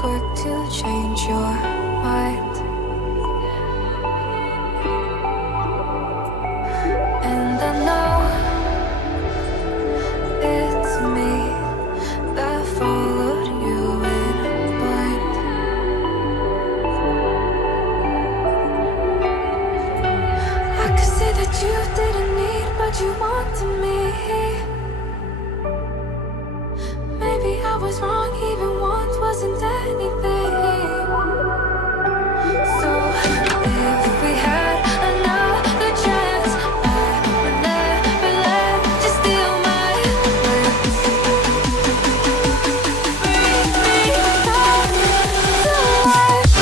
quick to change your mind. And I know it's me that followed you in blind. I could say that you didn't need, but you wanted me. Maybe I was wrong, even once wasn't anything. So if we had another chance, I would never let you steal my glance. Bring me back to life.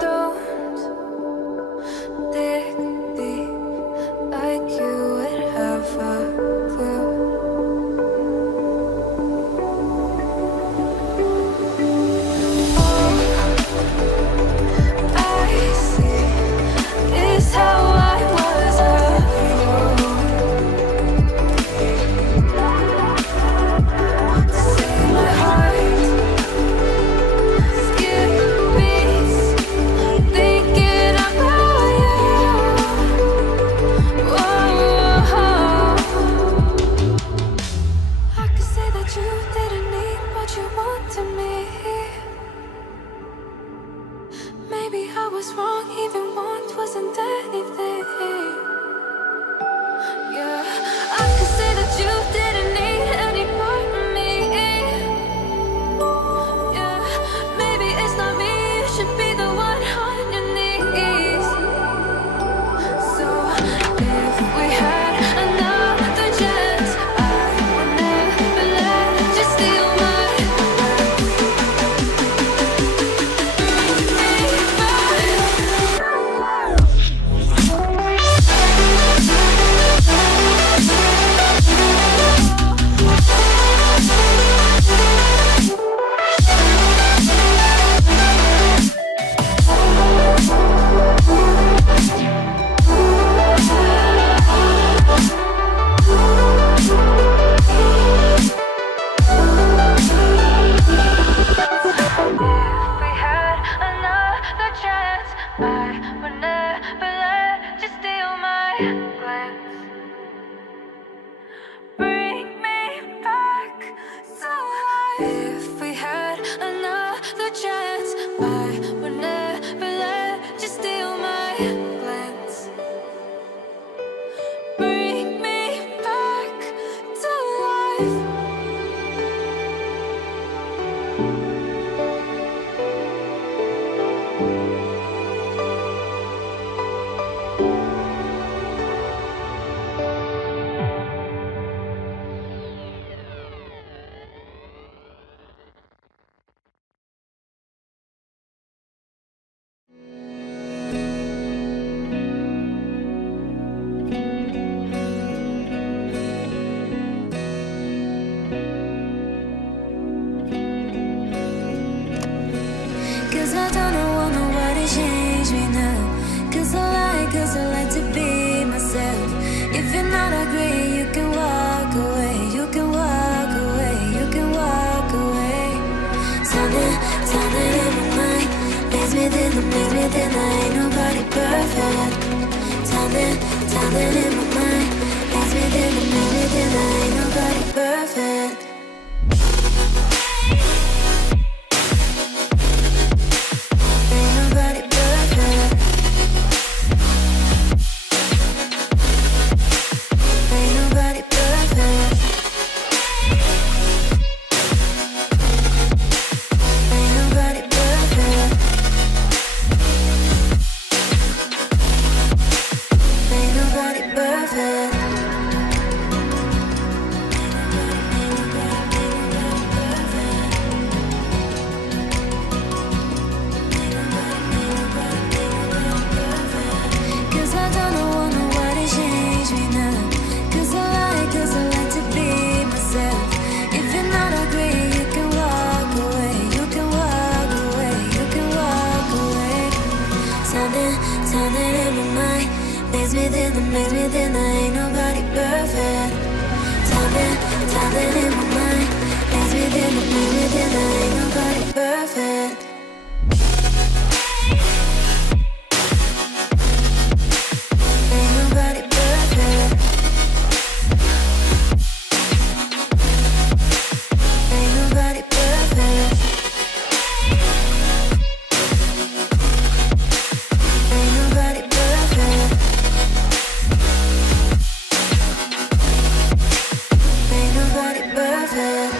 Don't dig deep like you would have a clue. All I see is how I was a fool to see my heart skip beats. Thinking about you. Whoa. I could say that you didn't need, but you wanted me. Maybe I was wrong, even once wasn't anything. Yeah, I could say that you didn't need any part of me. Yeah, maybe it's not me, you should be the one on your knees. So if we had another chance, I would never let you steal my glance. Bring me If we had another chance, I would never let you steal my glance. Bring me back to life. If we had another chance, I would never let you steal my glance. Bring me back to life. Cause I don't want nobody change me now. Cause I like to be myself. If you're not agree, you can walk away. You can walk away, you can walk away. Something in my mind makes me think I ain't nobody perfect. Something in my mind makes me think I ain't nobody perfect. Ain't nobody perfect. Ain't nobody perfect. Ain't nobody perfect. Ain't nobody perfect. something in my mind. It's within the place, within the ain't nobody perfect. Ain't nobody perfect. Ain't nobody perfect. Ain't nobody perfect.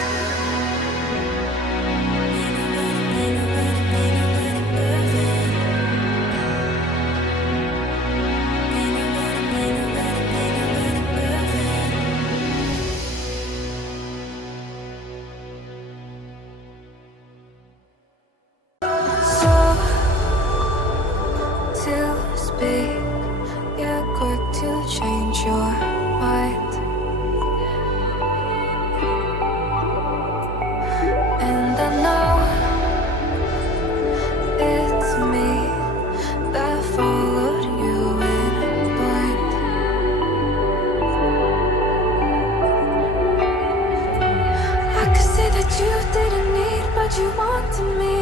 Ain't nobody perfect. Ain't nobody perfect. Ain't nobody perfect. So to speak, you're quick to change your mind. And I know it's me that followed you in blind. I could say that you didn't need, but you wanted me.